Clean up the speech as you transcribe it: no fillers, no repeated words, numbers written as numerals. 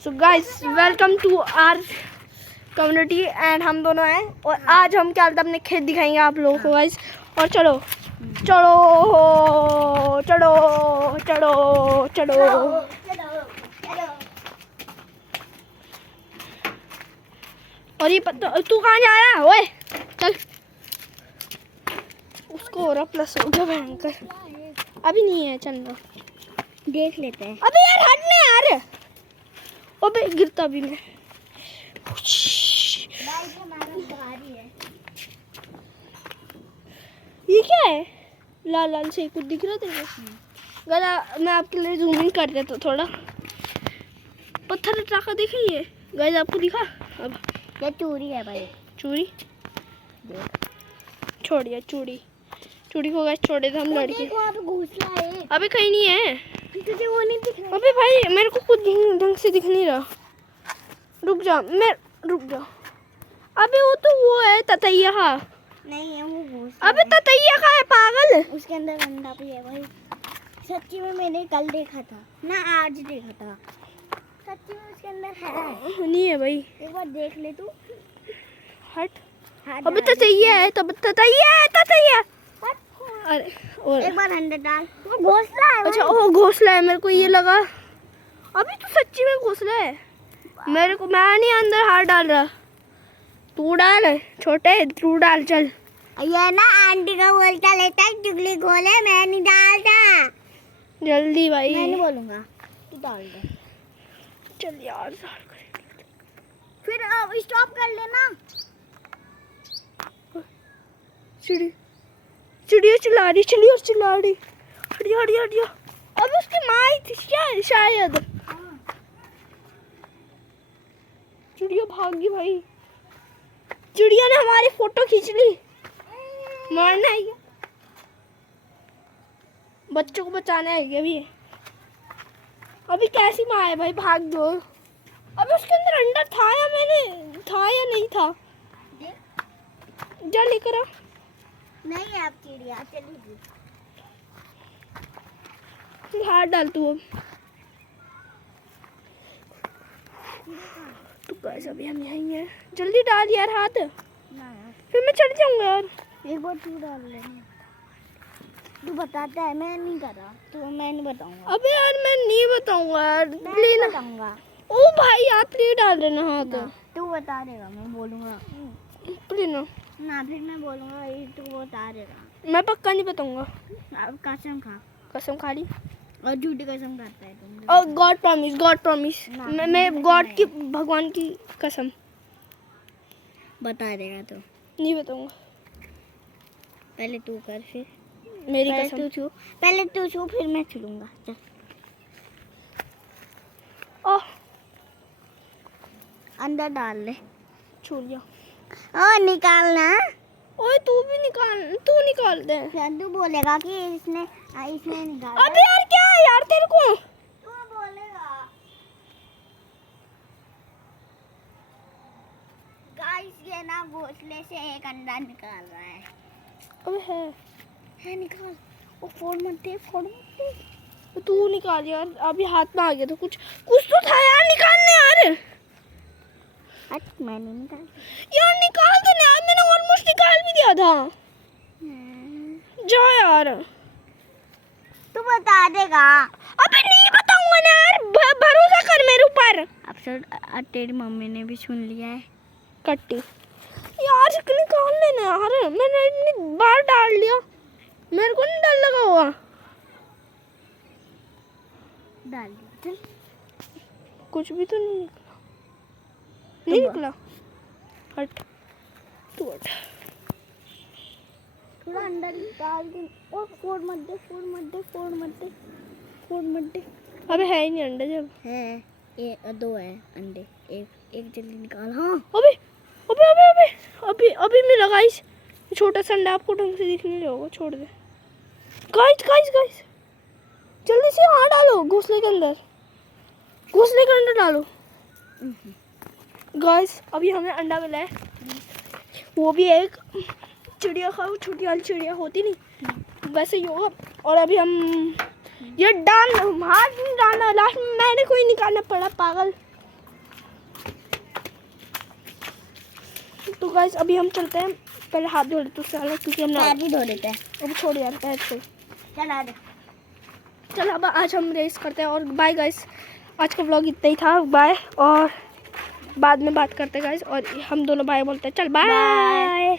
So guys welcome to our community and हम दोनों हैं और आज हम क्या अपने खेत दिखाएंगे आप लोगों को गाइस। और चलो चलो चलो चलो चलो और ये तू कहाँ जा रहा है? ओए चल, उसको हो रहा प्लस हो गया भयंकर। अभी नहीं है, चलना देख लेते हैं। अबे यार हटने यार, अबे गिरता भी मैं। ये क्या है? लाल लाल से कुछ दिख रहा तेरे को? गला मैं आपके लिए जूमिंग कर देता तो थोड़ा। पत्थर टाका देखिए गाइस, आपको दिखा? अब ये चूड़ी है भाई, चूड़ी छोड़िए, चूड़ी चूड़ी को गाइस छोड़े थे हम लड़के। वहाँ पे घोंसला है। अबे कहीं नहीं है, तुझे वो नहीं दिख रहा? अबे भाई मेरे को कुछ ढंग से दिख नहीं रहा। रुक जा, मैं रुक जा। अबे वो तो वो है ततैया। नहीं है, वो घोंसला अबे ततैया का है पागल। उसके अंदर अंडा भी है भाई। सच्ची में मैंने कल देखा था ना, आज देखा था। सच्ची में उसके अंदर है। नहीं है भाई, एक बार देख ले तू। हट। हाँ, अबे ततैया है, तब ततैया है, ततैया। अरे और एक बार अंडा डाल। वो घोंसला है। अच्छा वो घोंसला है, मेरे को ये लगा। अभी तो सच्ची में घोंसला है मेरे को। मैं नहीं अंदर हाथ डाल रहा, तू डाल छोटे, तू डाल। चल ये ना आंटी का बोलता लेता है चुगली खोले, मैं नहीं डालता। जल्दी भाई। मैं नहीं बोलूंगा, तू डाल दे। चल यार, फिर अब स्टॉप कर लेना। चिड़ी चिड़िया चिल्ला रही, चिड़िया चिल्ला रही। हटिया हटिया हटिया। अब उसकी माँ आई थी शायद। चिड़िया भाग गई भाई। चिड़िया ने हमारी फोटो खींच ली। मारना है क्या? बच्चों को बचाना है क्या? अभी कैसी माँ है भाई, भाग दो। अभी उसके अंदर अंडा था या नहीं था? जा लेकर आ। नहीं है अब चिड़िया चली गई। तू हाथ डाल तू अब। तू कैसे अभी हम यहीं हैं, जल्दी डाल यार हाथ, फिर मैं चढ़ जाऊंगा यार। एक बार तू डाल लेना। तू बताता है, मैं नहीं कर रहा तो मैं नहीं बताऊंगा। अबे यार मैं नहीं बताऊंगा यार, मैं प्लीज नहीं बताऊंगा। ओ भाई आप प्लीज डाल देना हाथ। तू बता देगा, मैं बोलूंगा प्लीज ना। ना, फिर मैं बोलूंगा ये तू बता देगा। मैं पक्का नहीं बताऊंगा। अब कसम खा। कसम खा ली और झूठी कसम खाता है तुम। और गॉड प्रॉमिस, गॉड प्रॉमिस। ना, मैं गॉड की, भगवान की कसम। बता देगा तो। नहीं बताऊंगा। पहले तू कर, फिर मेरी पहले कसम। तू छू, पहले तू छू फिर मैं छूऊंगा। चल ओह अंदर डाल ले। छू लिया। और निकालना। ओए तू भी निकाल, तू निकाल दे। फिर तू बोलेगा कि इसने निकाला। अबे यार क्या है यार तेरे को? तू बोलेगा। गाइस ये ना घोंसले से एक अंडा निकाल रहा है। अबे है निकाल। वो फोड़ मत दे, फोड़ मत दे। तो तू निकाल यार, अभी हाथ में आ गया तो कुछ तो था यार, निकालने यार। मैंने निकाल यार निकाल दे ना यार, मैंने ऑलमोस्ट निकाल भी दिया था। जा यार। तू बता देगा। अबे नहीं बताऊंगा ना यार, भरोसा कर मेरे ऊपर। अब तेरी मम्मी ने भी सुन लिया है। कट्टी यार, निकाल लेना यार, मैंने इतनी बार डाल लिया, मेरे को नहीं डर लगा हुआ। डाल दिया। चल कुछ भी तो नहीं निकला, नहीं निकला। हट तू हट। थोड़ा अंडा डाल दे और फोड़ मत दे, फोड़ मत दे, फोड़ मत दे, फोड़ मत दे। अबे है ही नहीं अंडा जब। है ये दो है अंडे, एक जल्दी निकाल। हाँ अबे अबे अबे अबे अभी अभी मिला गाइस, छोटा सा अंडा आपको ढंग से दिखने नहीं होगा, छोड़ दे। गाइस गाइस गाइस जल्दी से हाथ डालो घोंसले के अंदर, घोंसले के अंदर डालो। गाइस अभी हमें अंडा मिला है, वो भी एक चिड़िया का, छोटी वाली चिड़िया होती नहीं वैसे ही होगा। और अभी हम ये डाल, हाथ नहीं डालना, लास्ट में मैंने कोई निकालना पड़ा पागल। तो गाइस अभी हम चलते हैं, पहले हाथ धो लेते उससे अलग, क्योंकि हम पैर भी धो देते हैं। अब छोड़ यार पैर से। चल आ जा। चल अब आज हम रेस करते हैं। और बाय गाइस, आज का व्लॉग इतना ही था। बाय, और बाद में बात करते हैं गाइस। और हम दोनों बाय बोलते हैं। चल बाय।